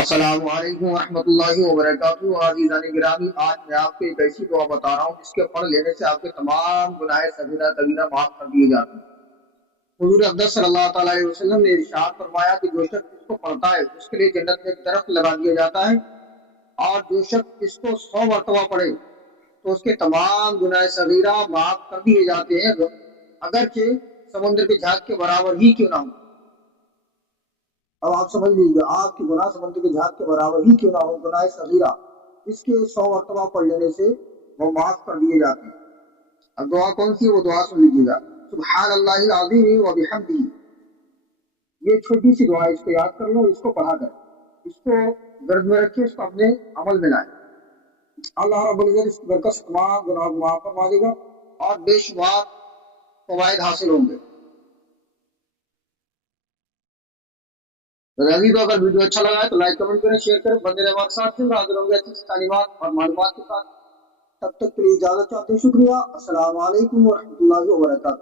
السلام علیکم ورحمۃ اللہ وبرکاتہ۔ عزیزان گرامی، آج میں آپ کو ایک ایسی دعا بتا رہا ہوں جس کے پڑھ لینے سے آپ کے تمام گناہ صغیرہ کبیرہ معاف کر دیے جاتے ہیں۔ حضور اقدس صلی اللہ تعالیٰ علیہ وسلم نے ارشاد فرمایا کہ جو شخص اس کو پڑھتا ہے اس کے لیے جنت میں ایک درخت لگا دیا جاتا ہے، اور جو شخص اس کو 100 مرتبہ پڑھے تو اس کے تمام گناہ صغیرہ معاف کر دیے جاتے ہیں، اگرچہ سمندر کے جھاگ کے برابر ہی کیوں نہ ہو۔ اب آپ سمجھ لیجیے، آپ کی گناہ سمندر کے جھاگ کے برابر ہی کیوں نہ ہو، گناہ صغیرہ اس کے 100 مرتبہ پڑھ لینے سے وہ معاف کر دیے جاتے ہیں۔ اب دعا کون سی ہے، وہ دعا سن لیجیے گا۔ سبحان اللہ العظیم و بحمدہ، یہ چھوٹی سی دعا ہے، اس کو یاد کر لو، اس کو پڑھا کر اس کو گرد میں رکھے، اس کو اپنے عمل میں لائے۔ اللہ رب العزت اس برکت سے تمام گناہ کو معاف فرما دے گا اور بے شمار فوائد حاصل ہوں گے۔ عزیز، اگر ویڈیو اچھا لگا ہے تو لائک کمنٹ کریں، شیئر کریں۔ بندے رحمت کے ساتھ حاضر ہوں گے اچھی تعلیمات اور معلومات کے ساتھ۔ تب تک کے لیے اجازت چاہتے ہیں، شکریہ۔ السلام علیکم ورحمۃ اللہ وبرکاتہ۔